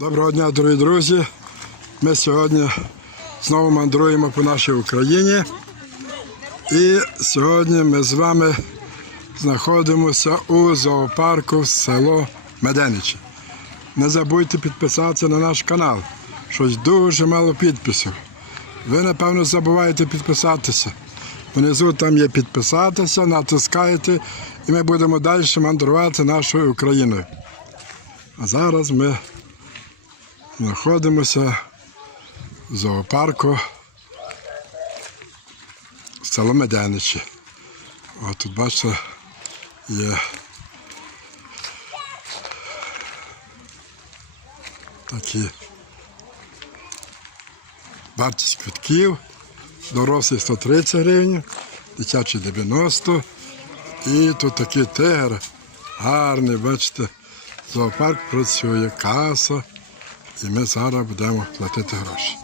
Доброго дня, дорогі друзі. Ми сьогодні знову мандруємо по нашій Україні. І сьогодні ми з вами знаходимося у зоопарку село Меденичі. Не забудьте підписатися на наш канал. Щось дуже мало підписів. Ви, напевно, забуваєте підписатися. Внизу там є підписатися, натискаєте, і ми будемо далі мандрувати нашою Україною. А зараз ми знаходимося в зоопарку село Медяничі. От тут бачите, є такі вартість квитків. Дорослі 130 гривень, дитячі 90. І тут такий тигр гарний, бачите, зоопарк працює, каса. І ми зараз будемо платити гроші.